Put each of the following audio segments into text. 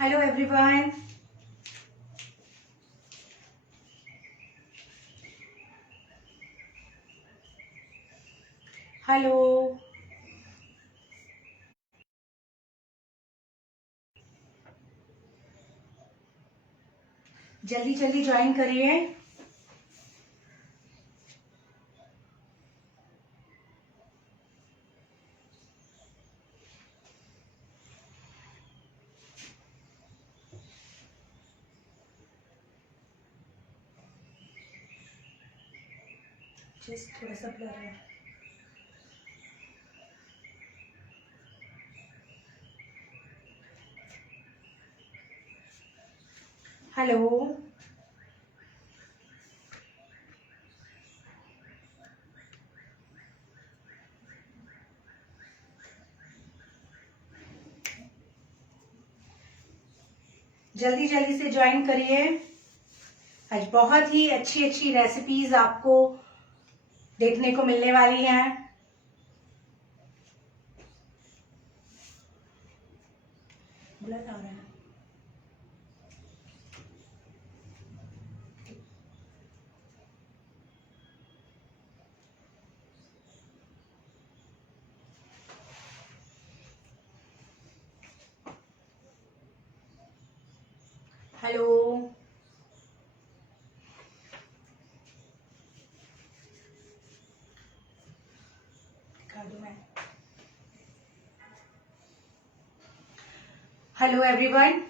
Hello everyone. Hello. जल्दी जल्दी join करिए। जस्ट थोड़ा सा ब्लर है। हेलो। जल्दी जल्दी से ज्वाइन करिए। आज बहुत ही अच्छी अच्छी रेसिपीज आपको देखने को मिलने वाली हैं। ब्लर आ रहा है। हेलो। दिखा दूं मैं। हेलो एवरीवन,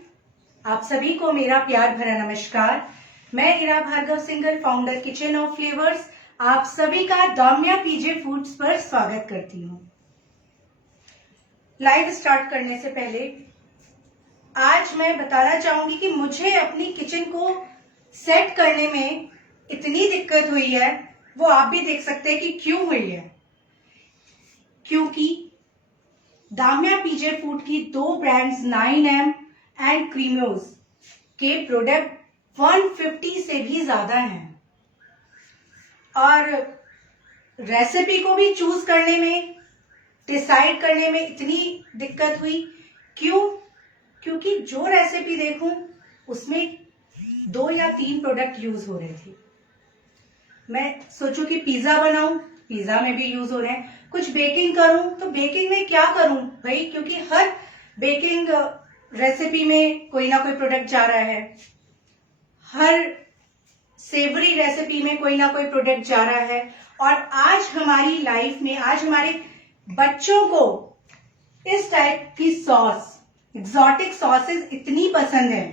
आप सभी को मेरा प्यार भरा नमस्कार। मैं Ira Bhargava Singhal, founder Kitchen of Flavours, आप सभी का दाम्या पीजे फूड्स पर स्वागत करती हूँ। लाइव स्टार्ट करने से पहले आज मैं बताना चाहूंगी कि मुझे अपनी किचन को सेट करने में इतनी दिक्कत हुई है, वो आप भी देख सकते हैं कि क्यों हुई है। क्योंकि दाम्या पीजे फूड की दो ब्रांड्स 9M एंड क्रीमोज के प्रोडक्ट 150 से भी ज्यादा हैं और रेसिपी को भी चूज करने में, डिसाइड करने में इतनी दिक्कत हुई। क्यों? क्योंकि जो रेसिपी देखूं उसमें 2 या 3 प्रोडक्ट यूज हो रहे थे। मैं सोचूं कि पिज्जा बनाऊं, पिज्जा में भी यूज हो रहे हैं। कुछ बेकिंग करूं तो बेकिंग में क्या करूं भाई, क्योंकि हर बेकिंग रेसिपी में कोई ना कोई प्रोडक्ट जा रहा है, हर सेवरी रेसिपी में कोई ना कोई प्रोडक्ट जा रहा है। और आज हमारी लाइफ में, आज हमारे बच्चों को इस टाइप की सॉस, एग्जॉटिक सॉसेस इतनी पसंद है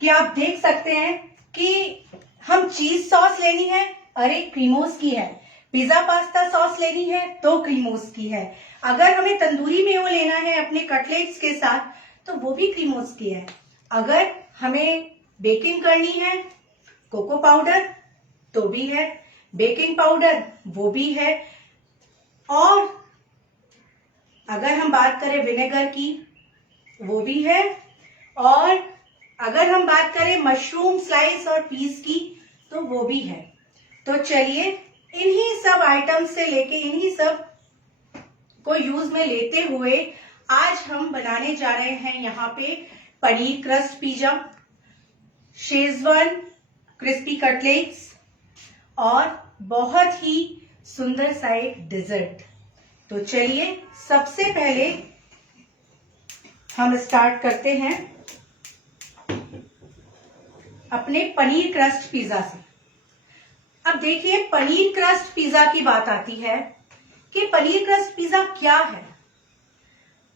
कि आप देख सकते हैं कि हम चीज सॉस लेनी है, अरे क्रीमोस की है। पिज्जा पास्ता सॉस लेनी है तो क्रीमोस की है। अगर हमें तंदूरी मेयो लेना है अपने कटलेट्स के साथ तो वो भी क्रीमोस की है। अगर हमें बेकिंग करनी है, कोको पाउडर तो भी है, बेकिंग पाउडर वो भी है। और अगर हम बात करें विनेगर की, वो भी है। और अगर हम बात करें मशरूम स्लाइस और पीस की तो वो भी है। तो चलिए इन्हीं सब आइटम्स से लेके, इन्हीं सब को यूज में लेते हुए आज हम बनाने जा रहे हैं यहाँ पे paneer crust pizza, Schezwan crispy cutlets और बहुत ही सुंदर सा एक डिजर्ट। तो चलिए सबसे पहले हम स्टार्ट करते हैं अपने पनीर क्रस्ट पिज्जा से। अब देखिए, पनीर क्रस्ट पिज्जा की बात आती है कि पनीर क्रस्ट पिज्जा क्या है।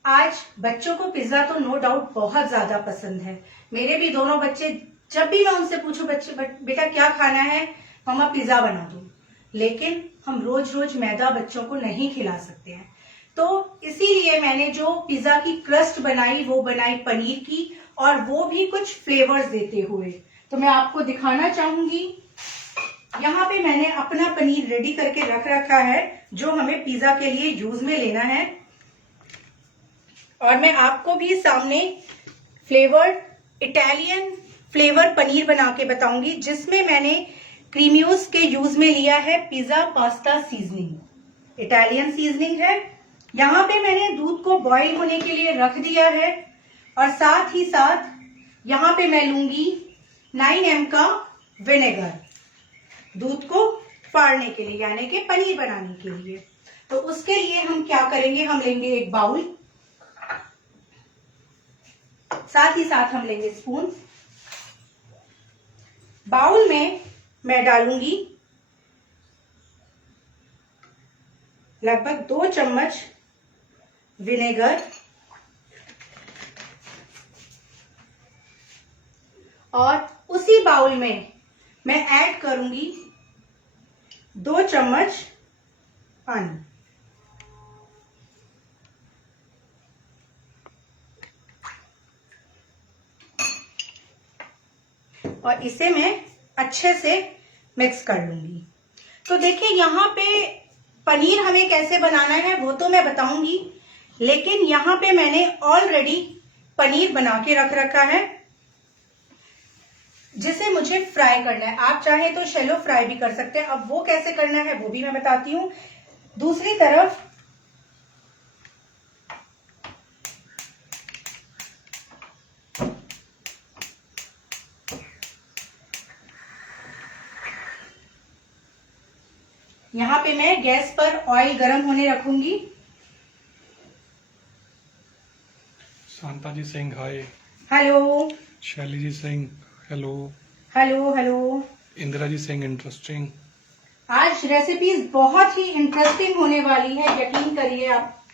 आज बच्चों को पिज्जा तो नो डाउट बहुत ज्यादा पसंद है। मेरे भी दोनों बच्चे, जब भी मैं उनसे पूछूं बच्चे बेटा क्या खाना है, मम्मा पिज्जा बना दो। लेकिन हम रोज रोज मैदा बच्चों को नहीं खिला सकते हैं, तो इसीलिए मैंने जो पिज्जा की क्रस्ट बनाई वो बनाई पनीर की, और वो भी कुछ फ्लेवर्स देते हुए। तो मैं आपको दिखाना चाहूंगी, यहाँ पे मैंने अपना पनीर रेडी करके रख रखा है जो हमें पिज्जा के लिए यूज में लेना है। और मैं आपको भी सामने फ्लेवर्ड इटालियन फ्लेवर पनीर बना के बताऊंगी, जिसमें मैंने क्रीमियोस के यूज में लिया है pizza pasta seasoning, Italian seasoning है। यहाँ पे मैंने दूध को बॉईल होने के लिए रख दिया है और साथ ही साथ यहाँ पे मैं लूंगी 9 ml का विनेगर, दूध को फाड़ने के लिए, यानी कि पनीर बनाने के लिए। तो उसके लिए हम क्या करेंगे, हम लेंगे एक बाउल, साथ ही साथ हम लेंगे स्पून। बाउल में मैं डालूंगी लगभग 2 चम्मच विनेगर और उसी बाउल में मैं ऐड करूंगी 2 चम्मच पानी। और इसे मैं अच्छे से मिक्स कर लूंगी। तो देखिए यहाँ पे पनीर हमें कैसे बनाना है वो तो मैं बताऊंगी, लेकिन यहाँ पे मैंने ऑलरेडी पनीर बना के रख रखा है जिसे मुझे फ्राई करना है। आप चाहे तो शैलो फ्राई भी कर सकते हैं। अब वो कैसे करना है वो भी मैं बताती हूँ। दूसरी तरफ यहाँ पे मैं गैस पर ऑयल गरम होने रखूंगी। Shanta ji Singh hi. Hello. Shaili ji Singh hello. Hello hello. Indira ji Singh interesting. आज रेसिपीज बहुत ही इंटरेस्टिंग होने वाली है, यकीन करिए आप।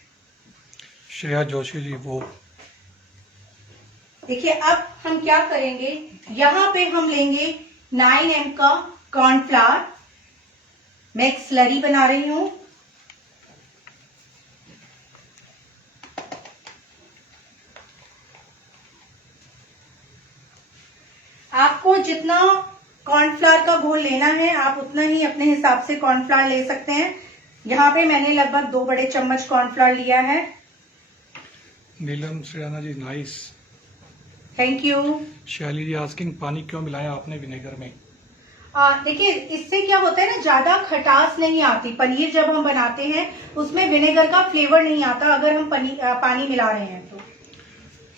श्रेया जोशी जी वो। देखिए अब हम क्या करेंगे, यहाँ पे हम लेंगे 9 ml का कॉर्नफ्लावर। मैं एक स्लरी बना रही हूं। आपको जितना कॉर्नफ्लावर का घोल लेना है आप उतना ही अपने हिसाब से कॉर्नफ्लावर ले सकते हैं। यहाँ पे मैंने लगभग 2 बड़े चम्मच कॉर्नफ्लावर लिया है। नीलम श्रेयाना जी नाइस। Thank you. शैली जी आस्किंग पानी क्यों मिलाया आपने विनेगर में? देखिए इससे क्या होता है ना, ज्यादा खटास नहीं आती। पनीर जब हम बनाते हैं उसमें विनेगर का फ्लेवर नहीं आता अगर हम पानी मिला रहे हैं तो।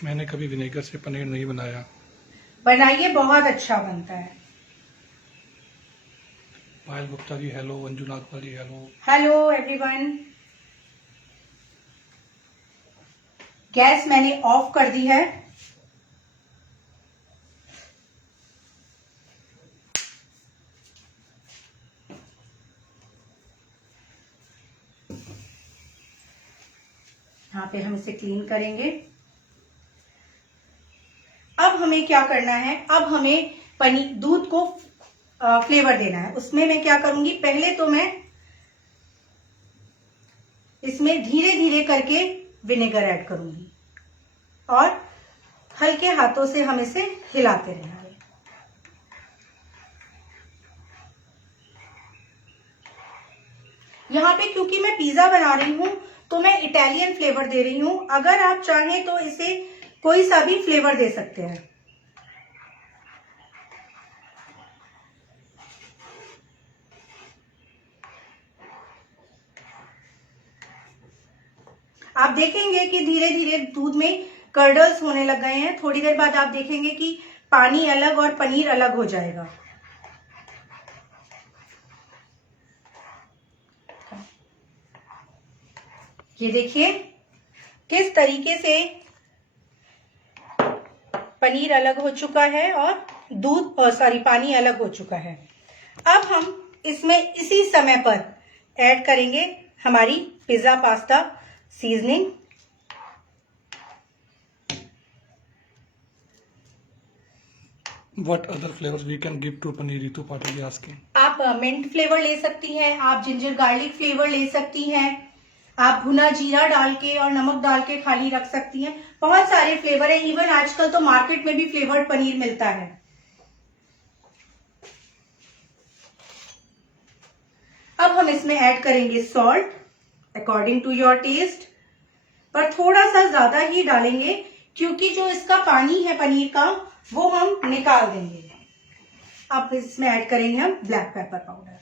मैंने कभी विनेगर से पनीर नहीं बनाया। बनाइए, बहुत अच्छा बनता है। पायल गुप्ता जी हेलो। अंजू नागपाल जी हेलो। Hello everyone. गैस मैंने ऑफ कर दी है। यहाँ पे हम इसे क्लीन करेंगे। अब हमें क्या करना है, अब हमें पनीर दूध को फ्लेवर देना है। उसमें मैं क्या करूंगी, पहले तो मैं इसमें धीरे धीरे करके विनेगर ऐड करूंगी और हल्के हाथों से हम इसे हिलाते रहेंगे। यहाँ पे क्योंकि मैं पिज्जा बना रही हूं तो मैं इटालियन फ्लेवर दे रही हूं। अगर आप चाहें तो इसे कोई सा भी फ्लेवर दे सकते हैं। आप देखेंगे कि धीरे धीरे दूध में कर्डल्स होने लग गए हैं। थोड़ी देर बाद आप देखेंगे कि पानी अलग और पनीर अलग हो जाएगा। ये देखिए किस तरीके से पनीर अलग हो चुका है और पानी अलग हो चुका है। अब हम इसमें इसी समय पर ऐड करेंगे हमारी pizza pasta seasoning. What other flavors we can give to paneer? Ritu Patil ji asking. आप मिंट फ्लेवर ले सकती हैं, आप जिंजर गार्लिक फ्लेवर ले सकती हैं, आप भुना जीरा डाल के और नमक डाल के खाली रख सकती हैं। बहुत सारे फ्लेवर है। इवन आजकल तो मार्केट में भी फ्लेवर्ड पनीर मिलता है। अब हम इसमें ऐड करेंगे salt according to your taste, पर थोड़ा सा ज्यादा ही डालेंगे क्योंकि जो इसका पानी है पनीर का वो हम निकाल देंगे। अब इसमें ऐड करेंगे हम ब्लैक पेपर पाउडर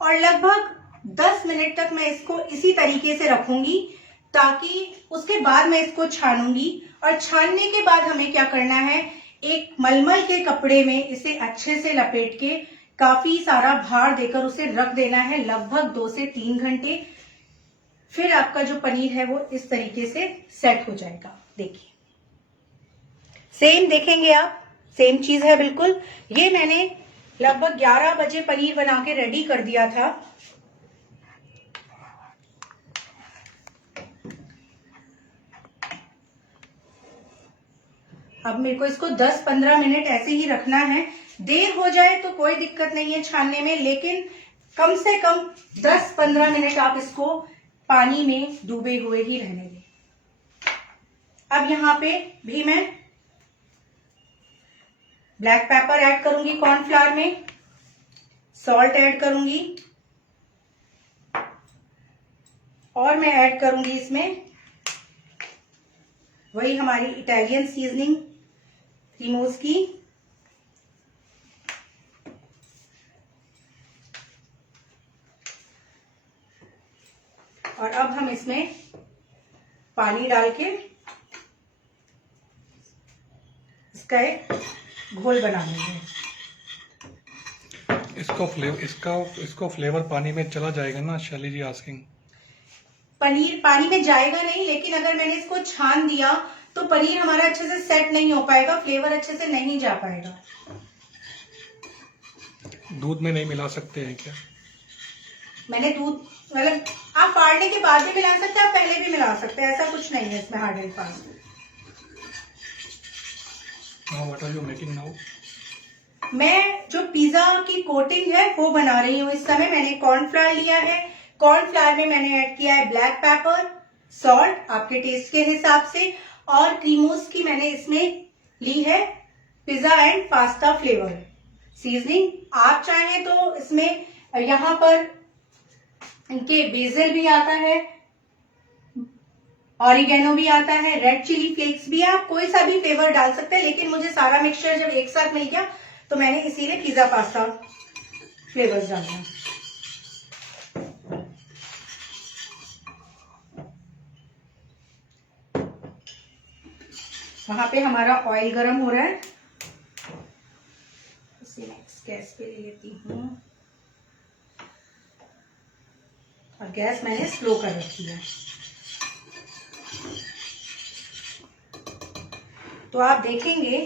और लगभग 10 मिनट तक मैं इसको इसी तरीके से रखूंगी ताकि उसके बाद मैं इसको छानूंगी। और छानने के बाद हमें क्या करना है, एक मलमल के कपड़े में इसे अच्छे से लपेट के काफी सारा भार देकर उसे रख देना है लगभग 2 से 3 घंटे। फिर आपका जो पनीर है वो इस तरीके से सेट हो जाएगा। देखिए, सेम देखेंगे आप, सेम चीज है बिल्कुल। ये मैंने लगभग 11 बजे पनीर बना के रेडी कर दिया था। अब मेरे को इसको 10-15 मिनट ऐसे ही रखना है। देर हो जाए तो कोई दिक्कत नहीं है छानने में, लेकिन कम से कम 10-15 मिनट आप इसको पानी में डूबे हुए ही रहने दें। अब यहाँ पे भी मैं ब्लैक पेपर ऐड करूंगी कॉर्नफ्लावर में, सॉल्ट ऐड करूंगी और मैं ऐड करूंगी इसमें वही हमारी इटालियन सीजनिंग क्रीमोस की। और अब हम इसमें पानी डाल के इसका एक घोल बना लेंगे। इसको फ्लेवर पानी में चला जाएगा ना, शैली जी आस्किंग। पनीर पानी में जाएगा नहीं, लेकिन अगर मैंने इसको छान दिया तो पनीर हमारा अच्छे से सेट नहीं हो पाएगा, फ्लेवर अच्छे से नहीं जा पाएगा। दूध में नहीं मिला सकते हैं क्या? मैंने दूध मतलब आप फाड़ने के बाद भी मिला सकते हैं, आप पहले भी मिला सकते हैं, ऐसा कुछ नहीं है इसमें hard and fast. Now what are you making now? मैं जो पिज्जा की कोटिंग है वो बना रही हूँ इस समय। मैंने कॉर्नफ्लावर लिया है, कॉर्नफ्लावर में मैंने ऐड किया है ब्लैक पेपर, सॉल्ट आपके टेस्ट के हिसाब से, और क्रीमोस की मैंने इसमें ली है pizza and pasta flavour seasoning. आप चाहें तो इसमें यहाँ पर इनके बेसिल भी आता है, ऑरिगेनो भी आता है, रेड चिली फ्लेक्स भी, आप कोई सा भी फ्लेवर डाल सकते हैं। लेकिन मुझे सारा मिक्सचर जब एक साथ मिल गया तो मैंने इसीलिए पिज्जा पास्ता फ्लेवर्स डाला। वहां पे हमारा ऑयल गरम हो रहा है, इसे मैं गैस पे ले लेती हूँ और गैस मैंने स्लो कर रखी है। तो आप देखेंगे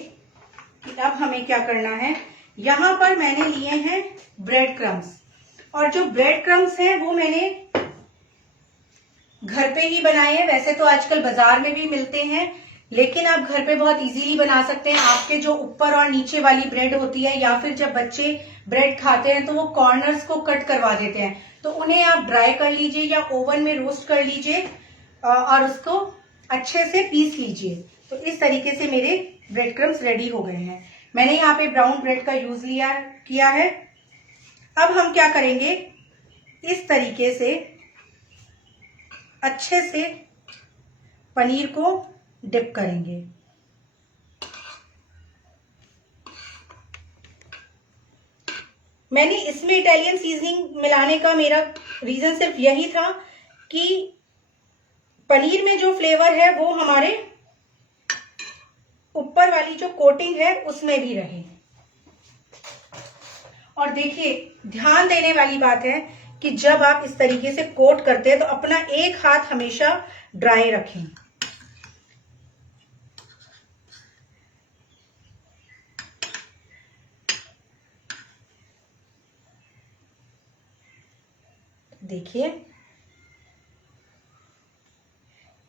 कि अब हमें क्या करना है। यहां पर मैंने लिए हैं ब्रेड क्रम्स, और जो ब्रेड क्रम्स हैं वो मैंने घर पे ही बनाए हैं। वैसे तो आजकल बाजार में भी मिलते हैं, लेकिन आप घर पे बहुत इजीली बना सकते हैं। आपके जो ऊपर और नीचे वाली ब्रेड होती है, या फिर जब बच्चे ब्रेड खाते हैं तो वो कॉर्नर्स को कट करवा देते हैं, तो उन्हें आप ड्राई कर लीजिए या ओवन में रोस्ट कर लीजिए और उसको अच्छे से पीस लीजिए। तो इस तरीके से मेरे ब्रेड क्रम्स रेडी हो गए हैं। मैंने यहाँ पे ब्राउन ब्रेड का यूज किया है। अब हम क्या करेंगे, इस तरीके से अच्छे से पनीर को डिप करेंगे। मैंने इसमें इटालियन सीजनिंग मिलाने का मेरा रीजन सिर्फ यही था कि पनीर में जो फ्लेवर है वो हमारे ऊपर वाली जो कोटिंग है उसमें भी रहे। और देखिए, ध्यान देने वाली बात है कि जब आप इस तरीके से कोट करते हैं तो अपना एक हाथ हमेशा ड्राई रखें। देखिए,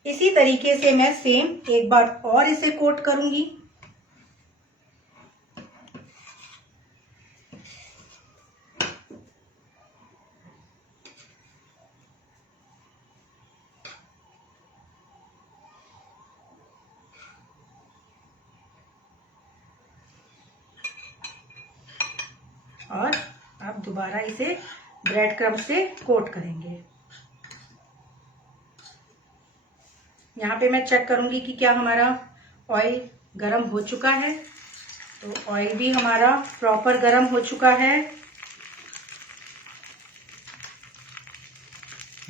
इसी तरीके से मैं सेम एक बार और इसे कोट करूंगी। और आप दोबारा इसे ब्रेड क्रम्ब से कोट करेंगे। यहाँ पे मैं चेक करूंगी कि क्या हमारा ऑयल गरम हो चुका है। तो ऑयल भी हमारा प्रॉपर गरम हो चुका है।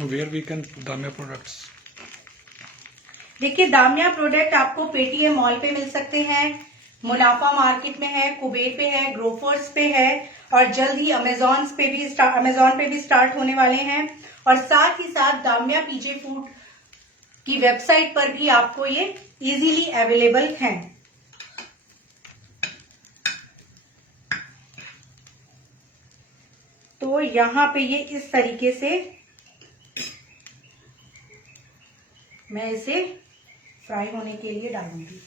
Where we can put Damya products? देखिए दामिया प्रोडक्ट आपको पेटीएम मॉल पे मिल सकते हैं, मुनाफा मार्केट में है, कुबेर पे है, ग्रोफर्स पे है और जल्द ही अमेजॉन पे भी स्टार्ट होने वाले हैं। और साथ ही साथ दामिया पीजे फूड की वेबसाइट पर भी आपको ये इजीली अवेलेबल हैं। तो यहाँ पे ये इस तरीके से मैं इसे फ्राई होने के लिए डालूंगी।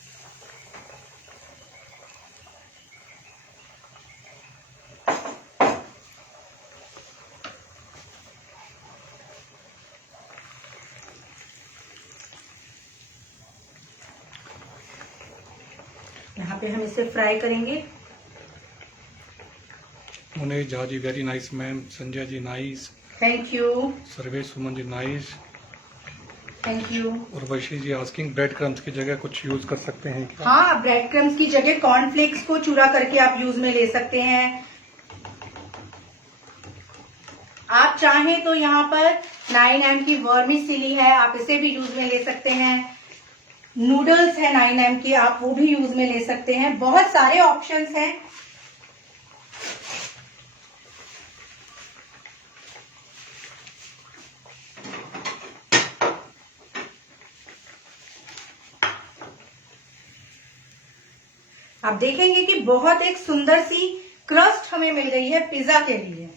यहाँ पे हम इसे फ्राई करेंगे। Munne Jha ji very nice ma'am, Sanjay ji nice, thank you, Sarvesh Suman ji nice, thank you. Urvashi ji asking bread crumbs की जगह कुछ यूज कर सकते हैं क्या? हाँ, ब्रेड क्रम्स की जगह कॉर्नफ्लेक्स को चूरा करके आप यूज में ले सकते हैं। आप चाहें तो यहाँ पर 9M की वर्मिसेली है, आप इसे भी यूज में ले सकते हैं। नूडल्स है 9M की, आप वो भी यूज में ले सकते हैं। बहुत सारे ऑप्शंस हैं। आप देखेंगे कि बहुत एक सुंदर सी क्रस्ट हमें मिल गई है पिज्जा के लिए,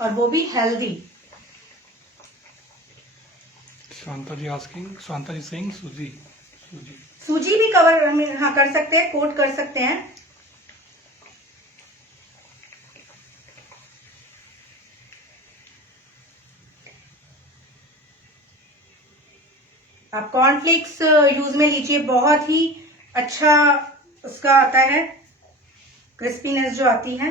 और वो भी हेल्दी। शांता जी आस्किंग, शांता जी सिंह सूजी सूजी भी कवर हाँ कर सकते हैं, कोट कर सकते हैं। आप कॉर्नफ्लेक्स यूज में लीजिए, बहुत ही अच्छा उसका आता है, क्रिस्पीनेस जो आती है।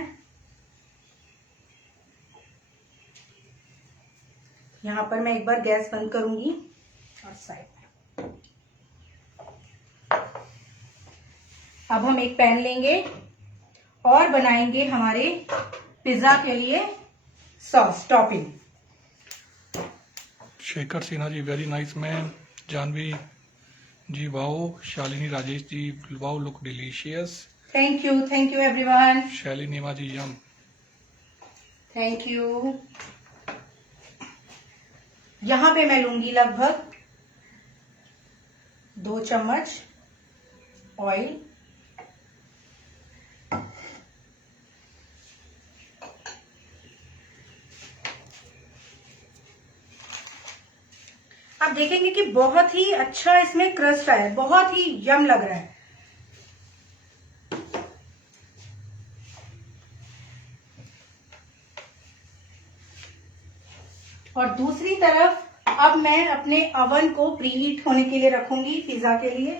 यहां पर मैं एक बार गैस बंद करूंगी और साइड में। अब हम एक पैन लेंगे और बनाएंगे हमारे पिज्जा के लिए sauce topping. Shekhar Sinha ji very nice ma'am, Janvi ji wow, Shalini Rajesh ji wow look delicious, thank you everyone, Shaili Neema ji Yama. Thank you. यहां पे मैं लूंगी लगभग 2 चम्मच ऑयल। आप देखेंगे कि बहुत ही अच्छा इसमें क्रस्ट आया है, बहुत ही यम लग रहा है। और दूसरी तरफ अब मैं अपने अवन को प्रीहीट होने के लिए रखूंगी पिज्जा के लिए।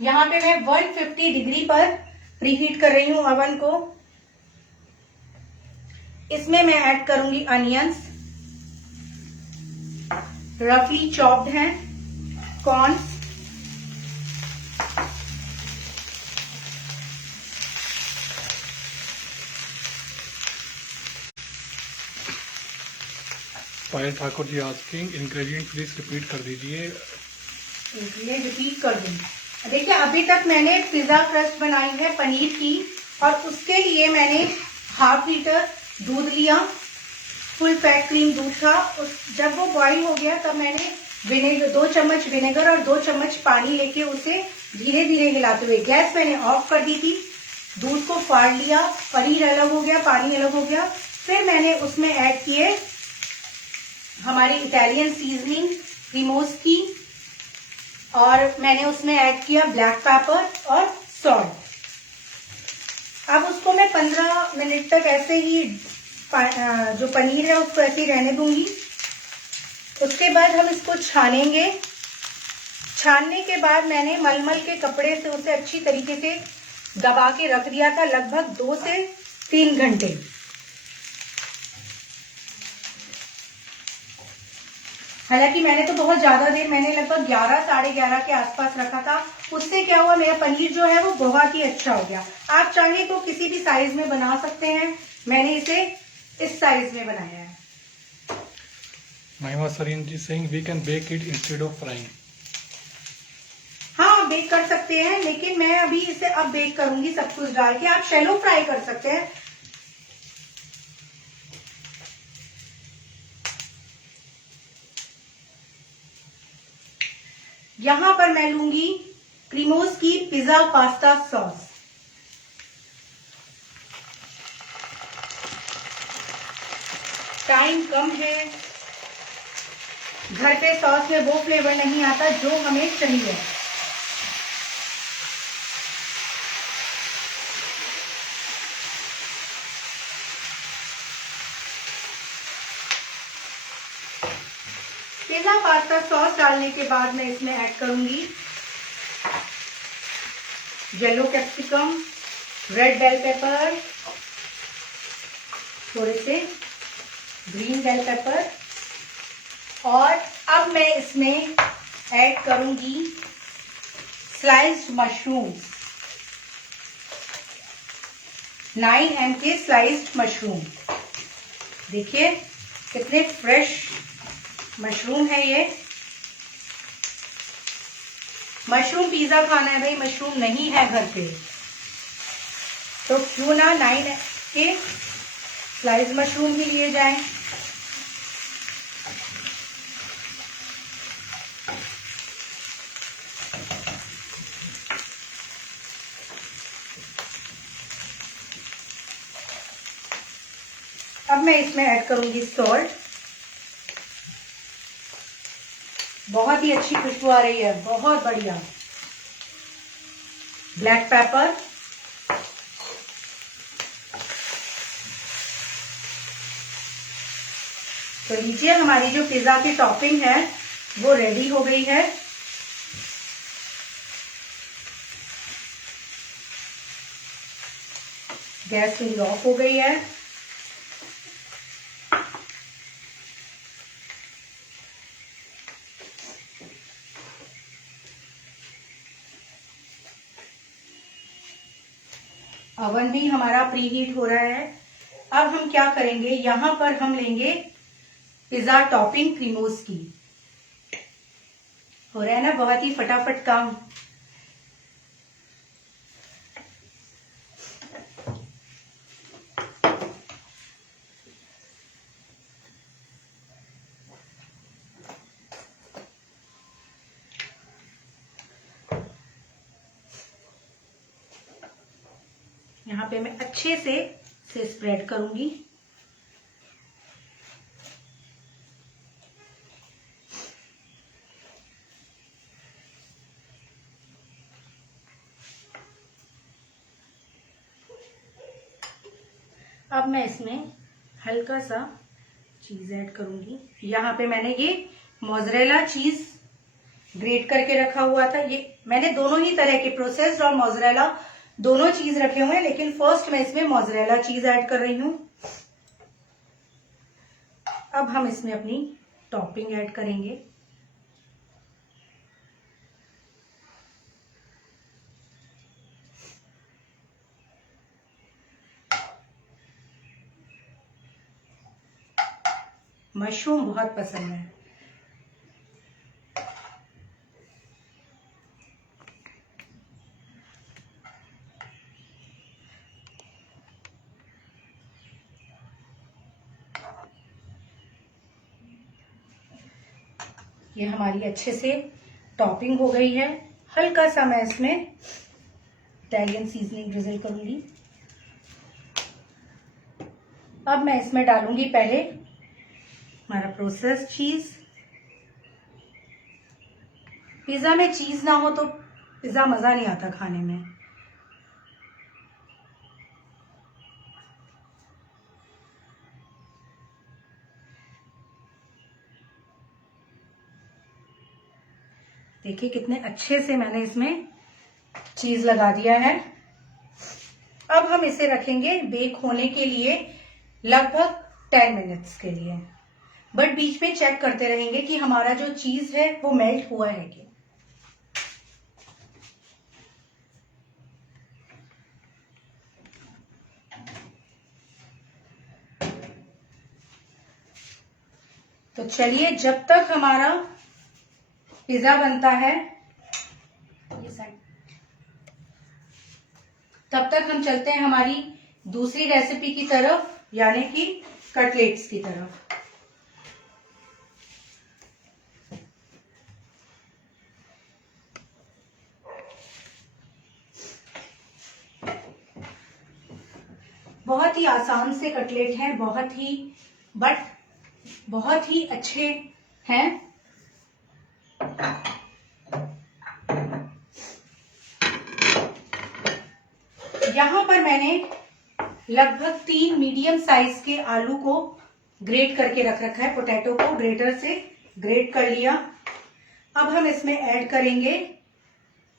यहां पे मैं 150 डिग्री पर प्रीहीट कर रही हूं अवन को। इसमें मैं ऐड करूंगी अनियंस, रफली चॉप्ड हैं, corns, Payal Thakur ji asking ingredient please repeat कर दीजिए। ये रिपीट कर दूंगी। देखिए अभी तक मैंने पिज्जा क्रस्ट बनाई है पनीर की, और उसके लिए मैंने 1/2 लीटर दूध लिया, फुल फैट क्रीम दूध था। जब वो बॉईल हो गया तब मैंने 2 चम्मच विनेगर और 2 चम्मच पानी लेके उसे धीरे धीरे हिलाते हुए गैस मैंने ऑफ कर दी थी। दूध को फाड़ लिया, पनीर अलग हो गया, पानी अलग हो गया। फिर मैंने उसमें ऐड किए हमारी इटालियन सीजनिंग क्रीमोस की, और मैंने उसमें ऐड किया ब्लैक पेपर और सॉल्ट। अब उसको मैं 15 मिनट तक ऐसे ही जो पनीर है उसको ऐसे ही रहने दूंगी। उसके बाद हम इसको छानेंगे। छानने के बाद मैंने मलमल के कपड़े से उसे अच्छी तरीके से दबा के रख दिया था, लगभग 2 से 3 घंटे। हालांकि मैंने तो बहुत ज्यादा देर, मैंने लगभग 11 साढ़े 11 के आसपास रखा था। उससे क्या हुआ, मेरा पनीर जो है वो बहुत ही अच्छा हो गया। आप चाहे तो किसी भी साइज में बना सकते हैं। मैंने इसे इस साइज में बनाया है। Mahima Sareen ji saying we can bake it instead of frying. हाँ, बेक कर सकते हैं, लेकिन मैं अभी इसे अब बेक करूंगी सब कुछ डाल के। आप शैलो फ्राई कर सकते हैं। यहां पर मैं लूंगी क्रीमोस की पिज्जा पास्ता सॉस। टाइम कम है, घर पे सॉस में वो फ्लेवर नहीं आता जो हमें चाहिए। पिज्जा पास्ता सॉस डालने के बाद मैं इसमें ऐड करूंगी yellow capsicum, red bell pepper, थोड़े से ग्रीन बेल पेपर, और अब मैं इसमें ऐड करूंगी sliced mushroom, 9 MK sliced mushroom. देखिए कितने फ्रेश मशरूम है ये। मशरूम पिज्जा खाना है भाई, मशरूम नहीं है घर पे, तो क्यों ना 9 MK स्लाइस मशरूम ही लिए जाएं। अब मैं इसमें ऐड करूंगी सॉल्ट। बहुत ही अच्छी खुशबू आ रही है, बहुत बढ़िया। ब्लैक पेपर, तो लीजिए हमारी जो पिज्जा की टॉपिंग है वो रेडी हो गई है। गैस मेरी ऑफ हो गई है। ओवन भी हमारा प्री हीट हो रहा है। अब हम क्या करेंगे, यहां पर हम लेंगे पिज्जा टॉपिंग क्रीमोस की। हो रहा है ना बहुत ही फटाफट काम। यहाँ पे मैं अच्छे से स्प्रेड करूंगी। अब मैं इसमें हल्का सा चीज ऐड करूंगी। यहाँ पे मैंने ये मोज़रेला चीज ग्रेट करके रखा हुआ था। ये मैंने दोनों ही तरह के प्रोसेस्ड और मोज़रेला दोनों चीज रखे हुए हैं, लेकिन फर्स्ट मैं इसमें मोज़रेला चीज ऐड कर रही हूं। अब हम इसमें अपनी टॉपिंग ऐड करेंगे। मशरूम बहुत पसंद है। ये हमारी अच्छे से टॉपिंग हो गई है। हल्का सा मैं इसमें इटालियन सीजनिंग ड्रिजल करूंगी। अब मैं इसमें डालूंगी पहले हमारा प्रोसेस्ड चीज। पिज्जा में चीज ना हो तो पिज्जा मजा नहीं आता खाने में। देखिए कितने अच्छे से मैंने इसमें चीज लगा दिया है। अब हम इसे रखेंगे बेक होने के लिए लगभग 10 मिनट्स के लिए, बट बीच में चेक करते रहेंगे कि हमारा जो चीज है वो मेल्ट हुआ है कि। तो चलिए, जब तक हमारा पिज्जा बनता है ये साइड, तब तक हम चलते हैं हमारी दूसरी रेसिपी की तरफ, यानी कि कटलेट्स की तरफ। बहुत ही आसान से कटलेट हैं, बहुत ही अच्छे हैं। यहाँ पर मैंने लगभग 3 मीडियम साइज के आलू को ग्रेट करके रख रखा है। पोटैटो को ग्रेटर से ग्रेट कर लिया। अब हम इसमें ऐड करेंगे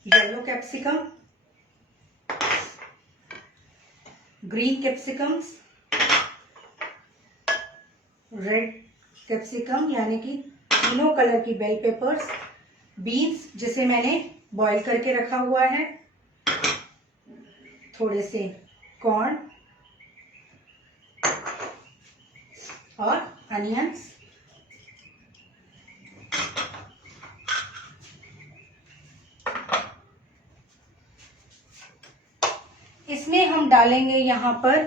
yellow capsicum, green capsicums, red capsicum यानी कि तीनों कलर की बेल पेपर्स, बीन्स जिसे मैंने बॉईल करके रखा हुआ है, थोड़े से कॉर्न और अनियंस। इसमें हम डालेंगे यहाँ पर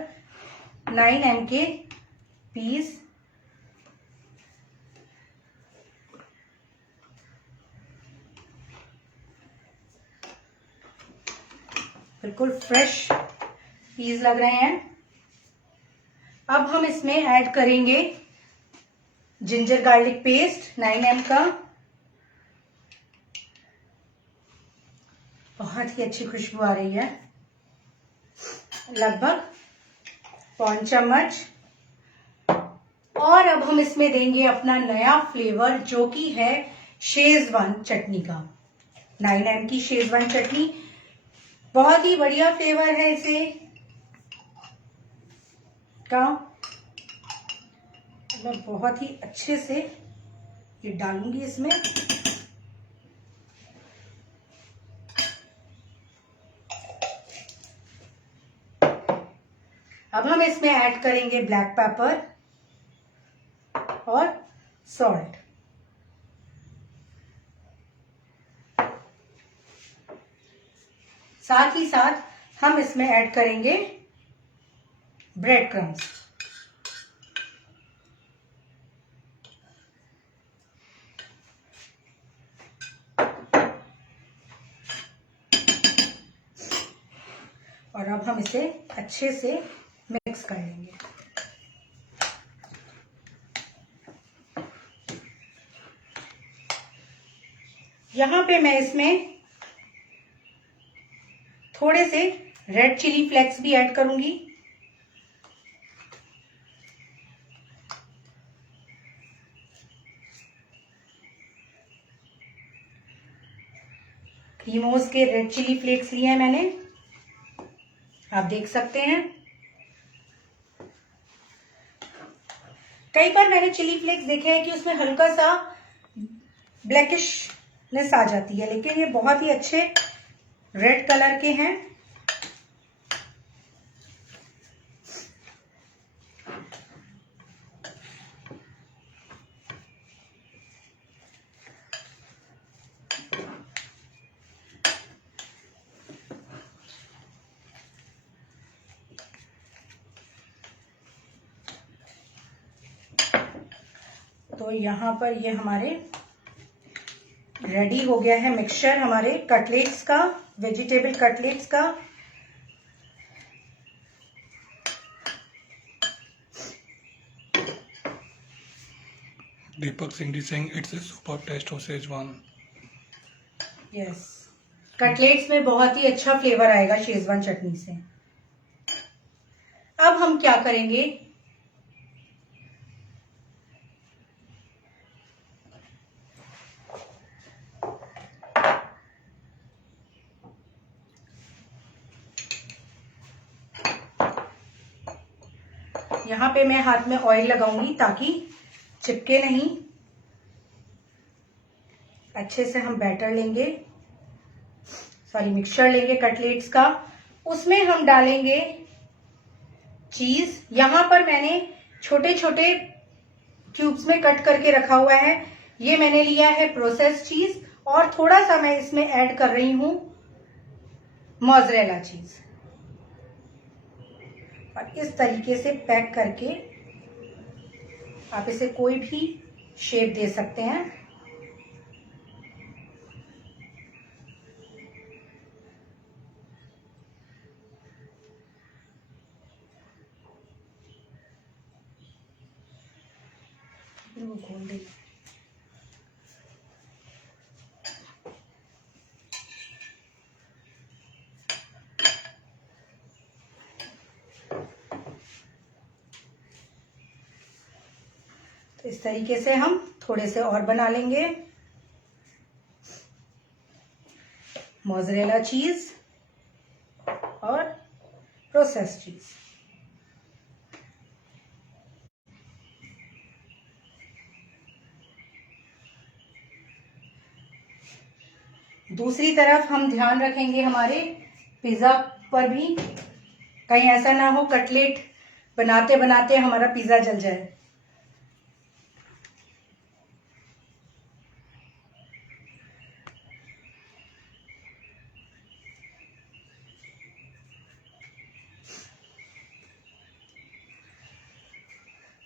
9 के पीस, बिल्कुल फ्रेश पीस लग रहे हैं। अब हम इसमें ऐड करेंगे जिंजर गार्लिक पेस्ट 9 का। बहुत ही अच्छी खुशबू आ रही है। लगभग 1 चम्मच। और अब हम इसमें देंगे अपना नया फ्लेवर, जो कि है शेजवान चटनी का। 9 की शेजवान चटनी बहुत ही बढ़िया फ्लेवर है इसे का। मैं बहुत ही अच्छे से ये डालूंगी इसमें। अब हम इसमें ऐड करेंगे ब्लैक पेपर और सॉल्ट। साथ ही साथ हम इसमें ऐड करेंगे ब्रेड क्रम्स। और अब हम इसे अच्छे से मिक्स कर लेंगे। यहाँ पे मैं इसमें थोड़े से रेड चिली फ्लेक्स भी ऐड करूंगी। क्रीमोस के रेड चिली फ्लेक्स लिए हैं मैंने, आप देख सकते हैं। कई बार मैंने चिली फ्लेक्स देखे हैं कि उसमें हल्का सा ब्लैकिशनेस आ जाती है, लेकिन ये बहुत ही अच्छे रेड कलर के हैं। तो यहाँ पर ये हमारे रेडी हो गया है मिक्सचर हमारे कटलेट्स का, वेजिटेबल कटलेट्स का। Deepak Singh ji Singh, it's a super taste of Schezwan. Yes, cutlets में बहुत ही अच्छा फ्लेवर आएगा शेजवान चटनी से। अब हम क्या करेंगे, यहाँ पे मैं हाथ में ऑयल लगाऊंगी ताकि चिपके नहीं। अच्छे से हम बैटर लेंगे, मिक्सचर लेंगे कटलेट्स का। उसमें हम डालेंगे चीज। यहाँ पर मैंने छोटे छोटे क्यूब्स में कट करके रखा हुआ है। ये मैंने लिया है प्रोसेस चीज और थोड़ा सा मैं इसमें ऐड कर रही हूं मोज़रेला चीज। और इस तरीके से पैक करके आप इसे कोई भी शेप दे सकते हैं। वो खोल दे। तो इस तरीके से हम थोड़े से और बना लेंगे। मोज़रेला चीज और प्रोसेस चीज। दूसरी तरफ हम ध्यान रखेंगे हमारे पिज्जा पर भी, कहीं ऐसा ना हो कटलेट बनाते बनाते हमारा पिज्जा जल जाए।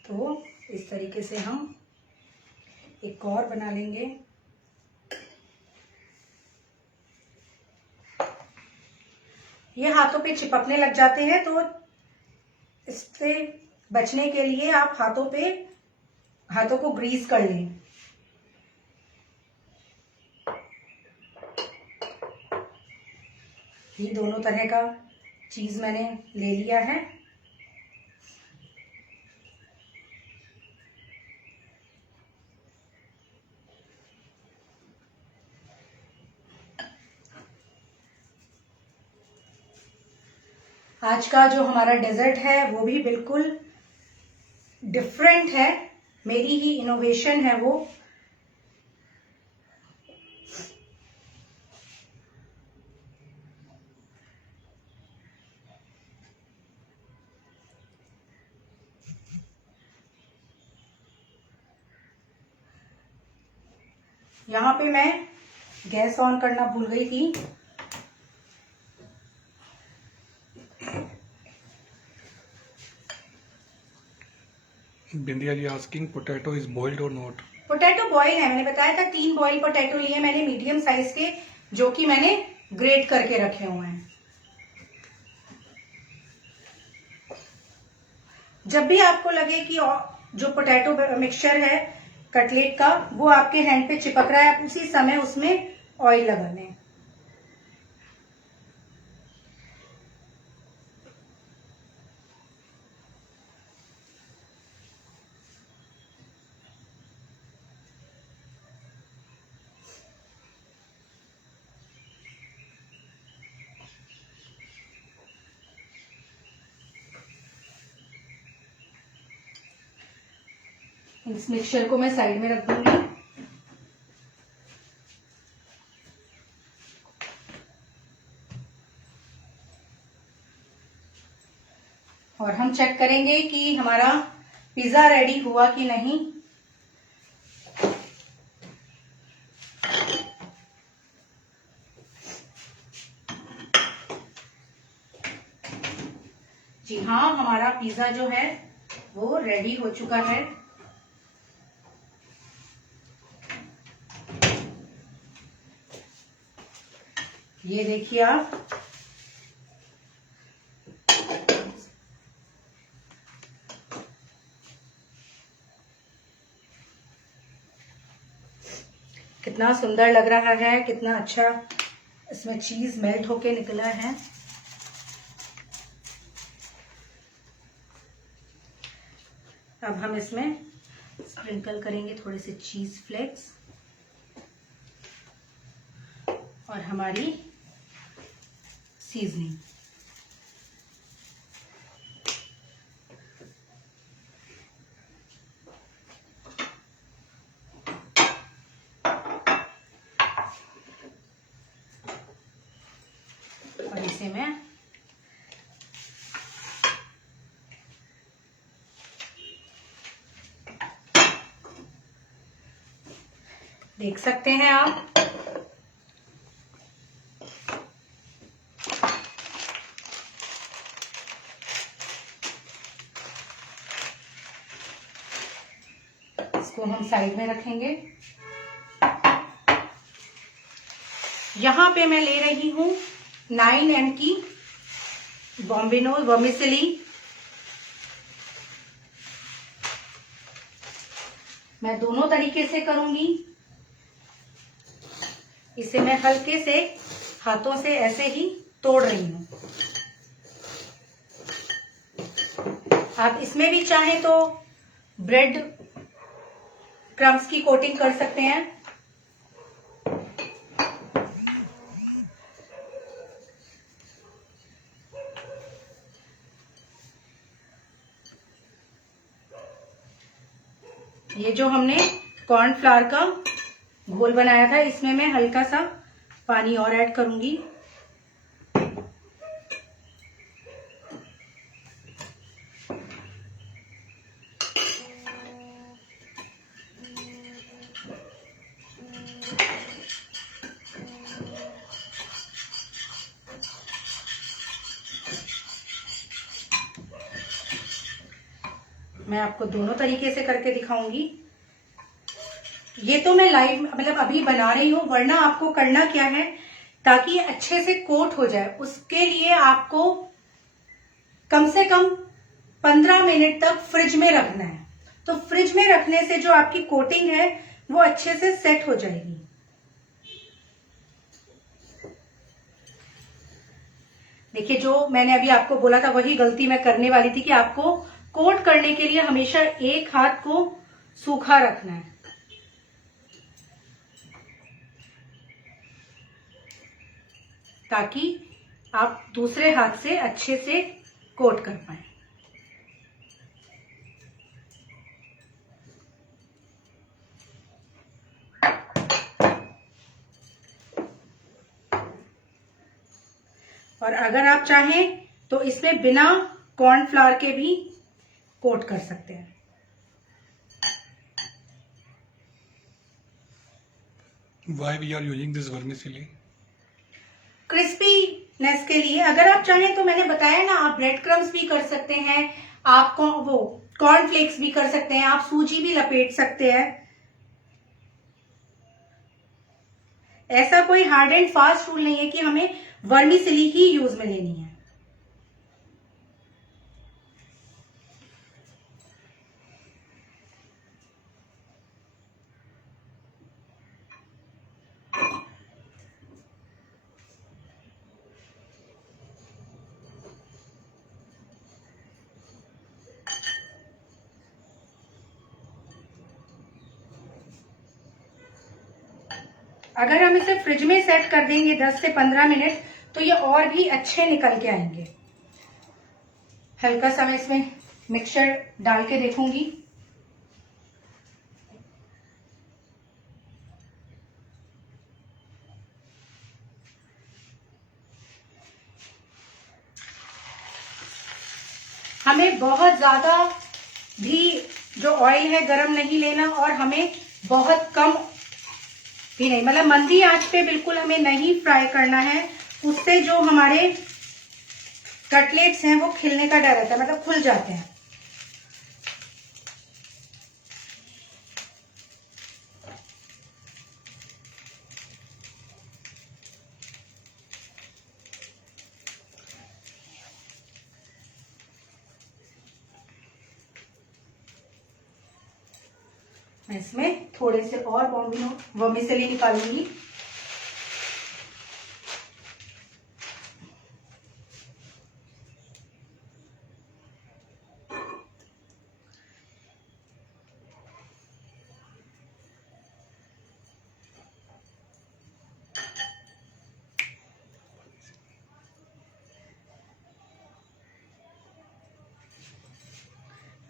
तो इस तरीके से हम एक और बना लेंगे। ये हाथों पे चिपकने लग जाते हैं, तो इससे बचने के लिए आप हाथों को ग्रीस कर लें। ये दोनों तरह का चीज मैंने ले लिया है। आज का जो हमारा डेजर्ट है वो भी बिल्कुल डिफरेंट है, मेरी ही इनोवेशन है वो। यहाँ पे मैं गैस ऑन करना भूल गई थी। बिंदिया जी आस्किंग पोटैटो इज बॉइल्ड और नॉट। पोटैटो बॉईल है, मैंने बताया था 3 बॉईल पोटैटो लिए मैंने मीडियम साइज के, जो कि मैंने ग्रेट करके रखे हुए हैं। जब भी आपको लगे कि जो पोटैटो मिक्सचर है कटलेट का वो आपके हैंड पे चिपक रहा है, आप उसी समय उसमें ऑयल लगा लें। इस मिक्सचर को मैं साइड में रख दूंगी। और हम चेक करेंगे कि हमारा पिज्जा रेडी हुआ कि नहीं। जी हाँ, हमारा पिज्जा जो है वो रेडी हो चुका है। ये देखिए आप, कितना सुंदर लग रहा है, कितना अच्छा इसमें चीज मेल्ट होके निकला है। अब हम इसमें स्प्रिंकल करेंगे थोड़े से चीज फ्लेक्स और हमारी सीजनिंग। और इसे मैं देख सकते हैं आप। इसको हम साइड में रखेंगे। यहां पे मैं ले रही हूं 9M की बॉम्बिनो वर्मिसेली। मैं दोनों तरीके से करूंगी। इसे मैं हल्के से हाथों से ऐसे ही तोड़ रही हूं। आप इसमें भी चाहें तो ब्रेड क्रम्स की कोटिंग कर सकते हैं। ये जो हमने कॉर्नफ्लावर का घोल बनाया था, इसमें मैं हल्का सा पानी और ऐड करूंगी। मैं आपको दोनों तरीके से करके दिखाऊंगी। ये तो मैं लाइव मतलब अभी बना रही हूं, वरना आपको करना क्या है, ताकि ये अच्छे से कोट हो जाए, उसके लिए आपको कम से कम 15 मिनट तक फ्रिज में रखना है। तो फ्रिज में रखने से जो आपकी कोटिंग है वो अच्छे से सेट हो जाएगी। देखिए, जो मैंने अभी आपको बोला था वही गलती मैं करने वाली थी कि आपको कोट करने के लिए हमेशा एक हाथ को सूखा रखना है। ताकि आप दूसरे हाथ से अच्छे से कोट कर पाए। और अगर आप चाहें तो इसमें बिना कॉर्नफ्लावर के भी कोट कर सकते हैं। Why we are using this vermicelli? Crispiness के लिए। अगर आप चाहें तो मैंने बताया ना, आप ब्रेड क्रम्स भी कर सकते हैं, आप वो कॉर्नफ्लेक्स भी कर सकते हैं, आप सूजी भी लपेट सकते हैं। ऐसा कोई हार्ड एंड फास्ट रूल नहीं है कि हमें वर्मिसेली ही यूज में लेनी है। अगर हम इसे फ्रिज में सेट कर देंगे 10 से 15 मिनट, तो ये और भी अच्छे निकल के आएंगे। हल्का सा मैं इसमें मिक्सचर डाल के देखूंगी। हमें बहुत ज्यादा भी जो ऑयल है गरम नहीं लेना, और हमें बहुत कम भी नहीं, मतलब मंदी आंच पे बिल्कुल हमें नहीं फ्राई करना है। उससे जो हमारे कटलेट्स हैं वो खिलने का डर रहता है, मतलब खुल जाते हैं। मैं इसमें थोड़े से और बॉम्बिनो वर्मिसेली निकालूंगी।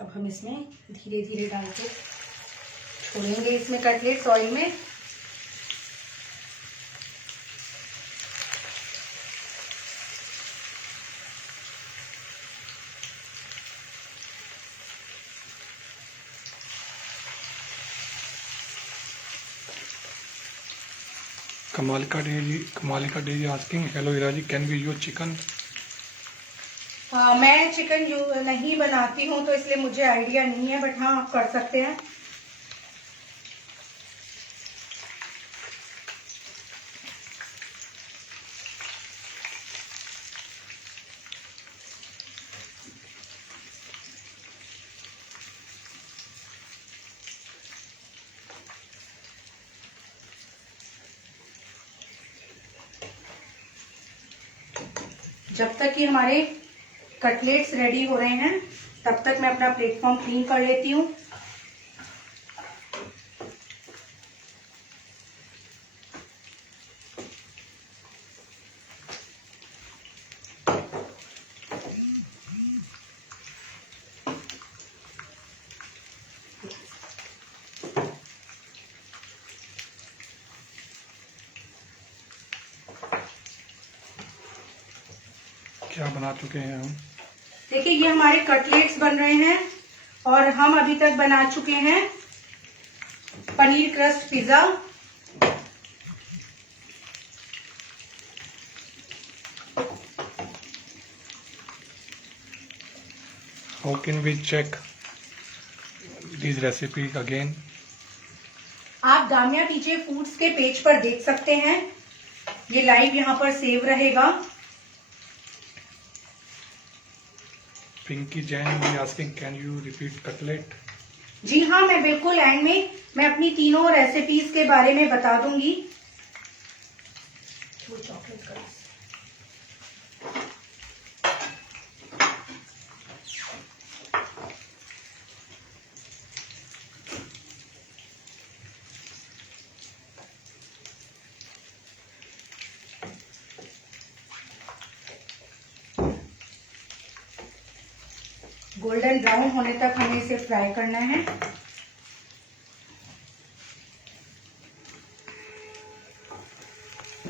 अब हम इसमें धीरे धीरे डाल के छोड़ेंगे इसमें कटलेट्स ऑयल में। Kamalika Daisy asking, hello Iraji, can we use chicken? मैं चिकन नहीं बनाती हूँ तो इसलिए मुझे आइडिया नहीं है, बट हाँ आप कर सकते हैं। जब तक कि हमारे कटलेट्स रेडी हो रहे हैं तब तक मैं अपना प्लेटफॉर्म क्लीन कर लेती हूँ। क्या बना चुके हैं हम? देखिए ये हमारे कटलेट्स बन रहे हैं और हम अभी तक बना चुके हैं paneer crust pizza. How can we check these recipes again? आप दामिया टीजे फूड्स के पेज पर देख सकते हैं, ये लाइव यहाँ पर सेव रहेगा। Pinky Jain भी asking, can you repeat cutlet? जी हाँ, मैं बिल्कुल एंड में मैं अपनी तीनों रेसिपीज के बारे में बता दूंगी। चॉकलेट का गोल्डन ब्राउन होने तक हमें इसे फ्राई करना है।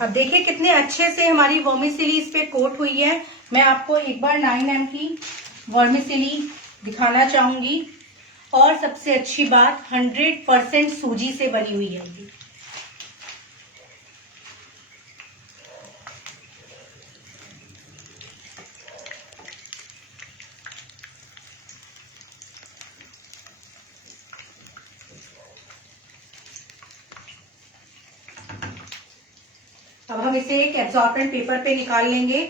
अब देखिए कितने अच्छे से हमारी वर्मिसेली इस पे कोट हुई है। मैं आपको एक बार 9M की वर्मिसेली दिखाना चाहूंगी और सबसे अच्छी बात 100% सूजी से बनी हुई है ये। अब हम इसे एक एब्जॉर्बेंट पेपर पे निकाल लेंगे।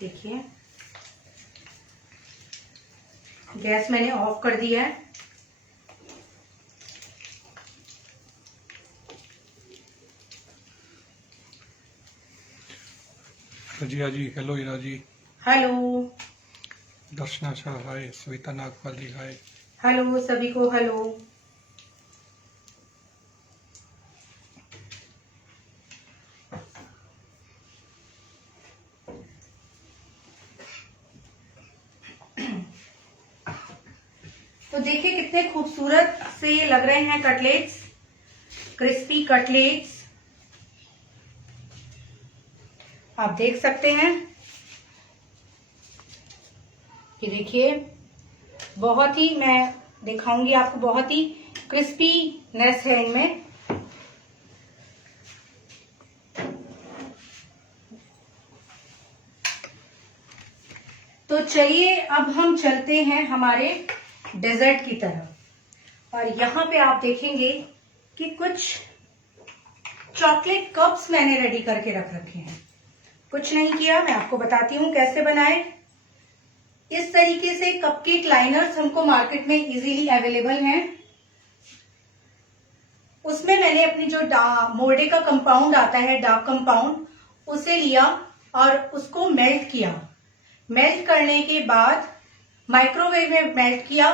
देखिए गैस मैंने ऑफ कर दिया है। रजिया जी हेलो, ईरा जी हेलो, दर्शना शाह हाय, सविता नागपाल जी हाय, हेलो सभी को हेलो। तो देखिए कितने खूबसूरत से ये लग रहे हैं कटलेट्स, क्रिस्पी कटलेट्स। आप देख सकते हैं कि देखिए बहुत ही, मैं दिखाऊंगी आपको, बहुत ही क्रिस्पीनेस है इनमें। तो चलिए अब हम चलते हैं हमारे डेजर्ट की तरफ। और यहाँ पे आप देखेंगे कि कुछ चॉकलेट कप्स मैंने रेडी करके रख रखे हैं। कुछ नहीं किया, मैं आपको बताती हूँ कैसे बनाए। इस तरीके से कपकेक लाइनर्स हमको मार्केट में इजीली अवेलेबल हैं। उसमें मैंने अपनी जो मोर्डे का कंपाउंड आता है, डार्क कंपाउंड, उसे लिया और उसको मेल्ट किया। मेल्ट करने के बाद माइक्रोवेव में मेल्ट किया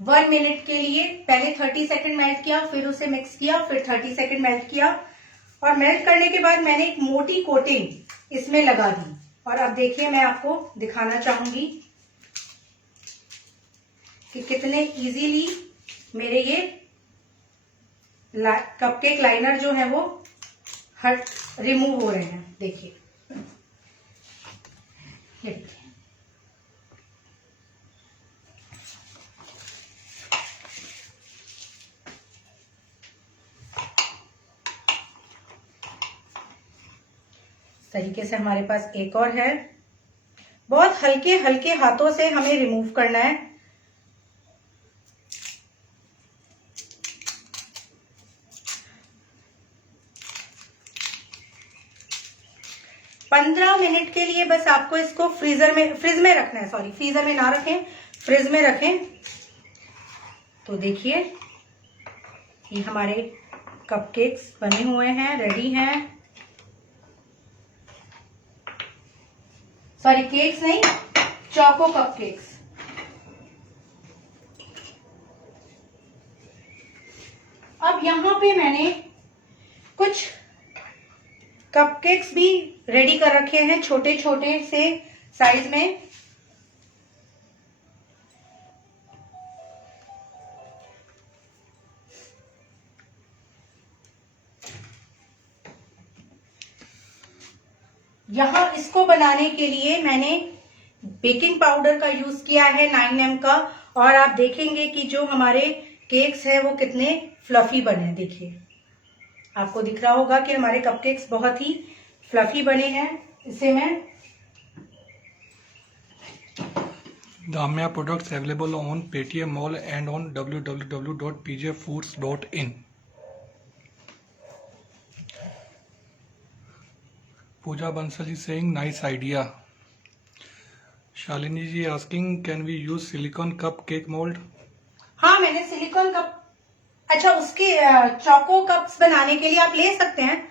1 मिनट के लिए। पहले 30 सेकंड मेल्ट किया, फिर उसे मिक्स किया, फिर 30 सेकंड मेल्ट किया। और मेल्ट करने के बाद मैंने एक मोटी कोटिंग इसमें लगा दी। और अब देखिए मैं आपको दिखाना चाहूंगी कि कितने इजीली मेरे ये कपकेक लाइनर जो है वो हट रिमूव हो रहे हैं। देखिए ये देखिए। तरीके से हमारे पास एक और है। बहुत हल्के हल्के हाथों से हमें रिमूव करना है। पंद्रह मिनट के लिए बस आपको इसको फ्रिज में रखना है। सॉरी, फ्रीजर में ना रखें, फ्रिज में रखें। तो देखिए ये हमारे कपकेक्स बने हुए हैं, रेडी हैं। सॉरी, केक्स नहीं, चोको कपकेक्स। अब यहां पे मैंने कुछ कपकेक्स भी रेडी कर रखे हैं, छोटे छोटे से साइज में। यहां इसको बनाने के लिए मैंने बेकिंग पाउडर का यूज किया है 9M का। और आप देखेंगे कि जो हमारे केक्स है वो कितने फ्लफी बने। देखिए आपको दिख रहा होगा कि हमारे कपकेक्स बहुत ही फ्लफी बने हैं। इसे मैं Damya products available on Paytm Mall and on www.pjfoods.in. Pooja Bansal is saying nice idea. Shalini ji asking can we use silicone cupcake mold? हाँ, मैंने सिलिकॉन कप, अच्छा उसके चोको कप्स बनाने के लिए आप ले सकते हैं,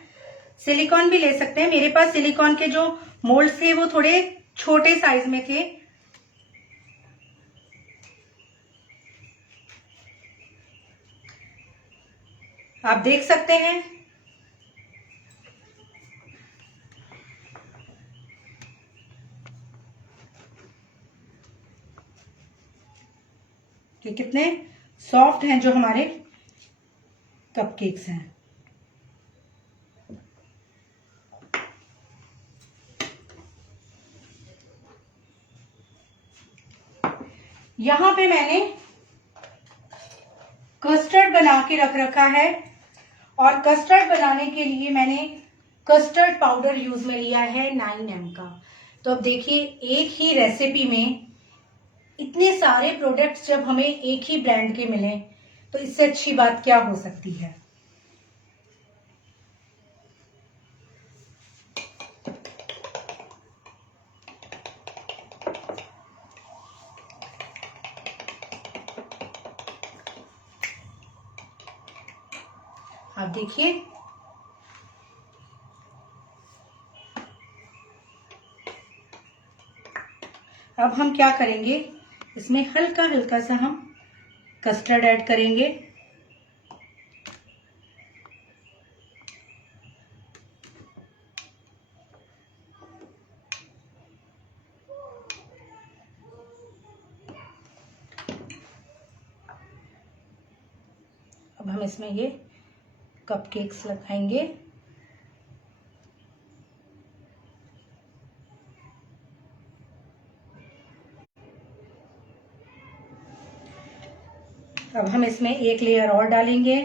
सिलिकॉन भी ले सकते हैं। मेरे पास सिलिकॉन के जो मोल्ड थे वो थोड़े छोटे साइज में थे। आप देख सकते हैं कि कितने सॉफ्ट हैं जो हमारे कपकेक्स हैं। यहां पे मैंने कस्टर्ड बना के रख रखा है। और कस्टर्ड बनाने के लिए मैंने कस्टर्ड पाउडर यूज में लिया है 9M का। तो अब देखिए एक ही रेसिपी में इतने सारे प्रोडक्ट्स जब हमें एक ही ब्रांड के मिले तो इससे अच्छी बात क्या हो सकती है। आप देखिए अब हम क्या करेंगे, इसमें हल्का हल्का सा हम कस्टर्ड ऐड करेंगे। अब हम इसमें ये कपकेक्स लगाएंगे। अब हम इसमें एक लेयर और डालेंगे।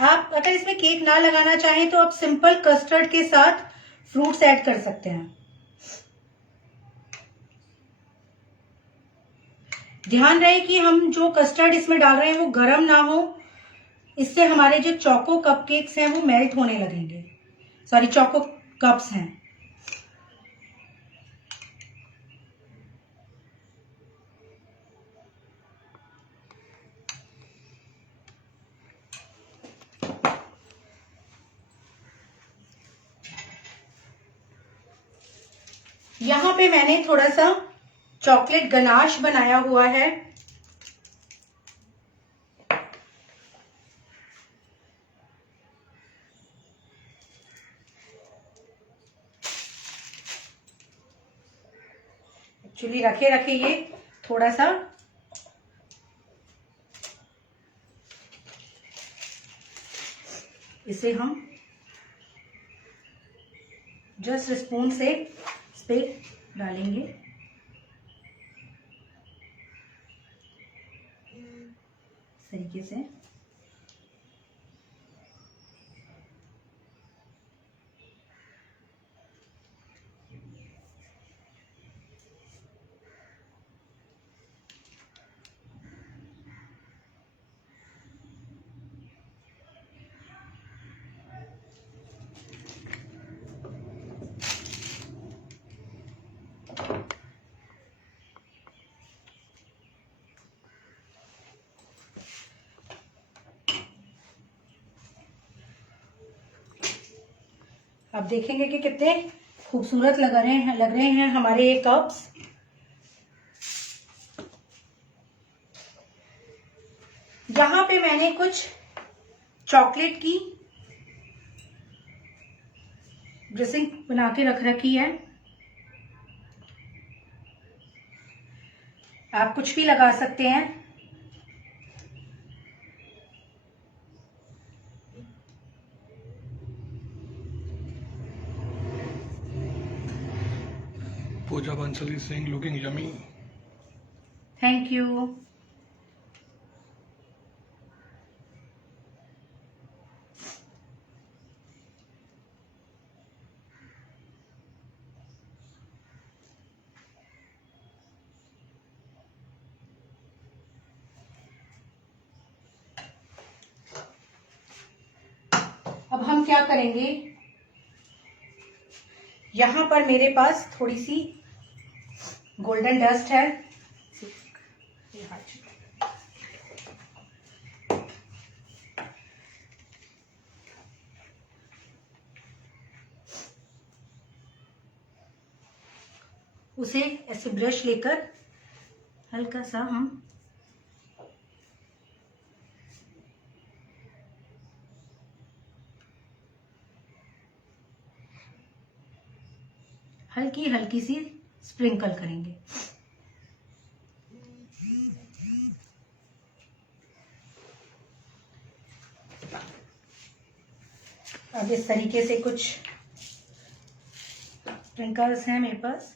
आप अगर इसमें केक ना लगाना चाहें तो आप सिंपल कस्टर्ड के साथ फ्रूट्स ऐड कर सकते हैं। ध्यान रहे कि हम जो कस्टर्ड इसमें डाल रहे हैं वो गर्म ना हो, इससे हमारे जो चोको कपकेक्स हैं वो मेल्ट होने लगेंगे। सॉरी, चोको कप्स हैं। यहां पे मैंने थोड़ा सा चॉकलेट गनाश बनाया हुआ है। चुल्ली रखे रखे ये थोड़ा सा इसे हम जस्ट स्पून से इस पे डालेंगे। इस तरीके से अब देखेंगे कि कितने खूबसूरत लग रहे हैं हमारे ये कप्स। यहाँ पे मैंने कुछ चॉकलेट की ड्रेसिंग बना के रख रखी है। आप कुछ भी लगा सकते हैं। Pooja Bansal is saying looking yummy. Thank you. अब हम क्या करेंगे, यहां पर मेरे पास थोड़ी सी गोल्डन डस्ट है। उसे ऐसे ब्रश लेकर हल्का सा हम हल्की हल्की सी स्प्रिंकल करेंगे। अब इस तरीके से कुछ स्प्रिंकल्स हैं मेरे पास।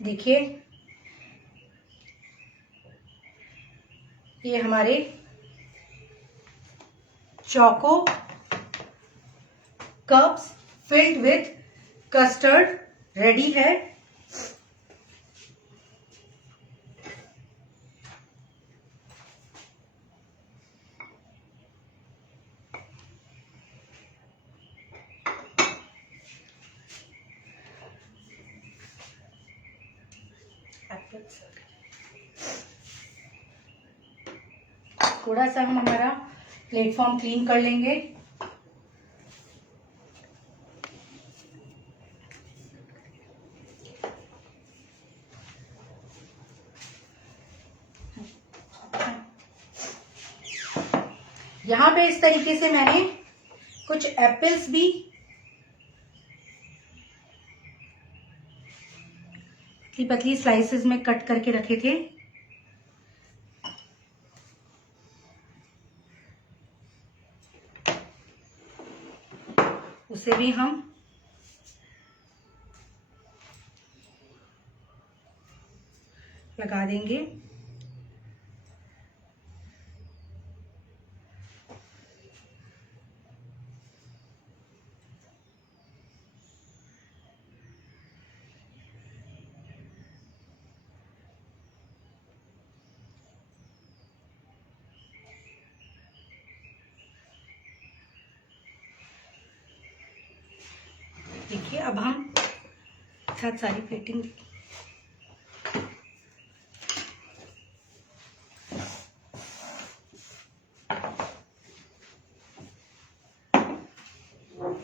देखिए ये हमारे choco cups filled with custard ready है। थोड़ा सा हम हमारा प्लेटफॉर्म क्लीन कर लेंगे। यहाँ पे इस तरीके से मैंने कुछ एप्पल्स भी पतली पतली स्लाइसेस में कट करके रखे थे। उसे भी हम लगा देंगे। देखिए अब हम साथ सारी प्लेटिंग अब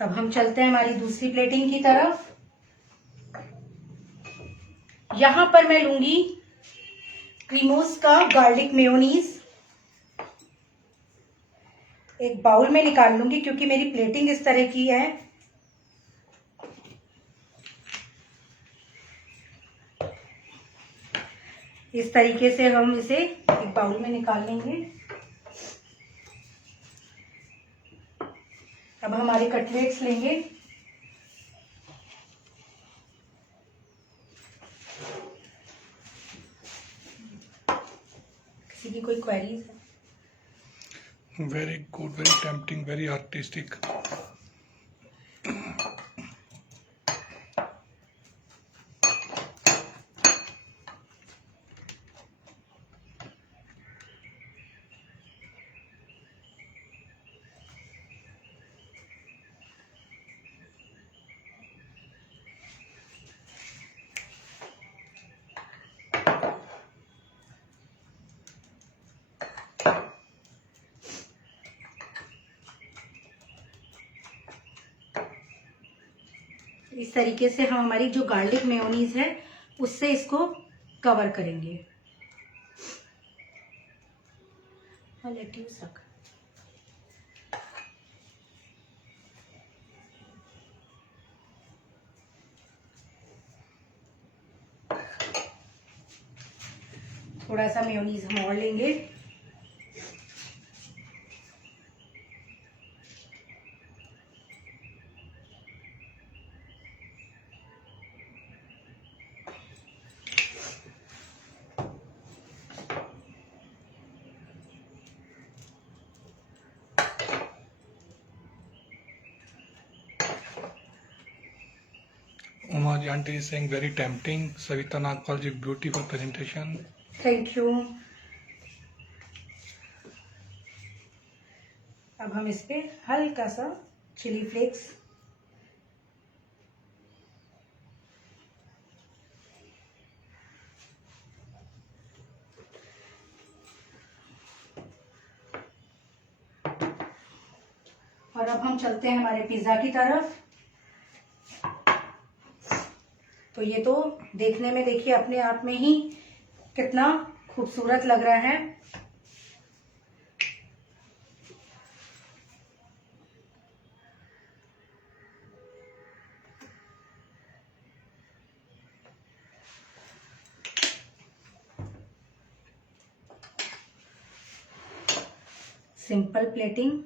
हम चलते हैं हमारी दूसरी प्लेटिंग की तरफ। यहां पर मैं लूंगी क्रीमोस का गार्लिक मेयोनीज। एक बाउल में निकाल लूंगी क्योंकि मेरी प्लेटिंग इस तरह की है। इस तरीके से हम इसे एक बाउल में निकाल लेंगे। अब हमारे कटलेट्स लेंगे। किसी की कोई क्वेरीज है? Very good, very tempting, very artistic. इस तरीके से हम हमारी जो गार्लिक मेयोनीज है उससे इसको कवर करेंगे। लेट यू सक। थोड़ा सा मेयोनीज हम और लेंगे। Uma ji aunty is saying very tempting. Savita Nagpal ji, beautiful presentation. Thank you. अब हम इस पे हल्का सा चिली फ्लेक्स और अब हम चलते हैं हमारे पिज्जा की तरफ। तो ये तो देखने में देखिए अपने आप में ही कितना खूबसूरत लग रहा है। Simple plating.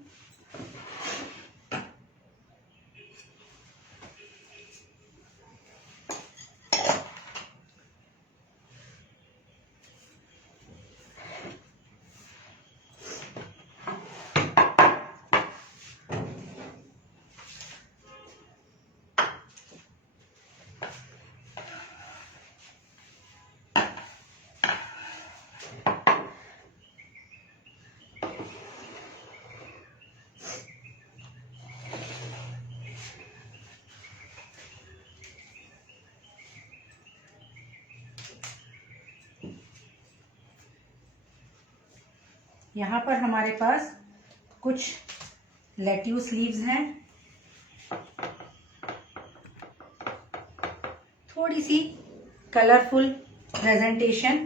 यहाँ पर हमारे पास कुछ लेट्यूस लीव्स हैं, थोड़ी सी कलरफुल प्रेजेंटेशन।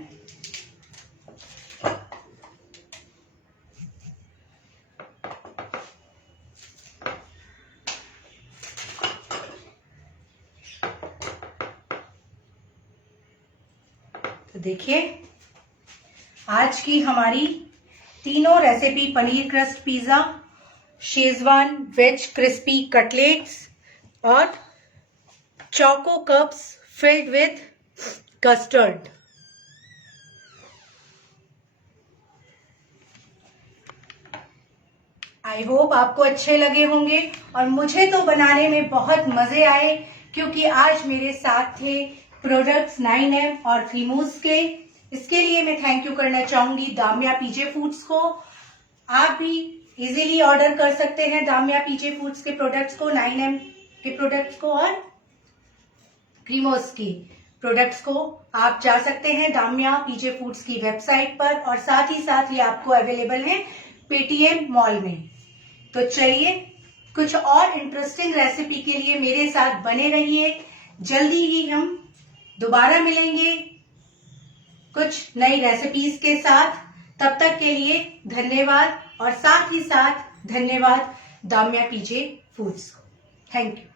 तो देखिए आज की हमारी तीनों recipe, paneer crust pizza, Schezwan veg crispy cutlets और choco cups filled with custard. I hope आपको अच्छे लगे होंगे और मुझे तो बनाने में बहुत मजे आए क्योंकि आज मेरे साथ थे प्रोडक्ट्स 9M और क्रीमोस के। इसके लिए मैं थैंक यू करना चाहूंगी दामिया पीजे फूड्स को। आप भी इजीली ऑर्डर कर सकते हैं दामिया पीजे फूड्स के प्रोडक्ट्स को, 9M के प्रोडक्ट्स को और क्रीमोस की। प्रोडक्ट्स को आप जा सकते हैं दाम्या पीजे फूड्स की वेबसाइट पर, और साथ ही साथ ये आपको अवेलेबल है पेटीएम मॉल में। तो चलिए कुछ और इंटरेस्टिंग रेसिपी के लिए मेरे साथ बने रहिए। जल्दी ही हम दोबारा मिलेंगे कुछ नई रेसिपीज के साथ। तब तक के लिए धन्यवाद, और साथ ही साथ धन्यवाद दाम्या पीजे फूड्स को। Thank you.